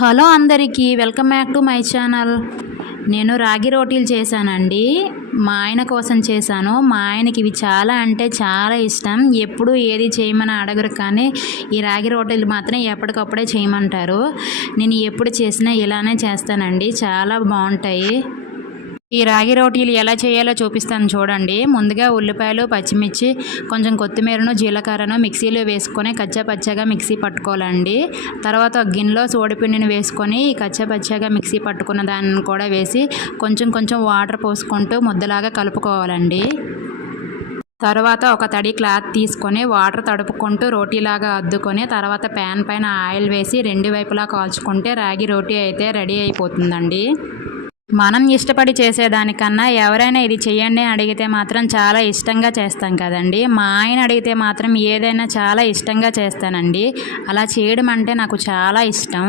Hello అందరికీ welcome back to my channel. నేను రాగి రోటీలు చేశానండి. మా ఆయన కోసం చేశాను. మా ఆయనకి ఇవి చాలా అంటే చాలా ఇష్టం. ఎప్పుడు ఏది చేయమని అడగరు, కానీ ఈ రాగి రోటీలు మాత్రం ఎప్పటికప్పుడే చేయమంటారు. నేను ఎప్పుడు చేసినా ఇలానే చేస్తానండి, చాలా బాగుంటాయి. ఈ రాగి రోటీలు ఎలా చేయాలో చూపిస్తాను చూడండి. ముందుగా ఉల్లిపాయలు, పచ్చిమిర్చి, కొంచెం కొత్తిమీరను, జీలకర్రను మిక్సీలో వేసుకొని కచ్చాపచ్చాగా మిక్సీ పట్టుకోవాలండి. తర్వాత ఒక గిన్నెలో సోడిపిండిని వేసుకొని కచ్చాపచ్చాగా మిక్సీ పట్టుకున్న దాన్ని కూడా వేసి కొంచెం కొంచెం వాటర్ పోసుకుంటూ ముద్దలాగా కలుపుకోవాలండి. తర్వాత ఒక తడి క్లాత్ తీసుకొని వాటర్ తడుపుకుంటూ రోటీలాగా అద్దుకొని తర్వాత ప్యాన్ పైన ఆయిల్ వేసి రెండు వైపులా కాల్చుకుంటే రాగి రోటీ అయితే రెడీ అయిపోతుందండి. మనం ఇష్టపడి చేసేదానికన్నా ఎవరైనా ఇది చేయండి అని అడిగితే మాత్రం చాలా ఇష్టంగా చేస్తాం కదండి. మా ఆయన అడిగితే మాత్రం ఏదైనా చాలా ఇష్టంగా చేస్తానండి. అలా చేయడం అంటే నాకు చాలా ఇష్టం.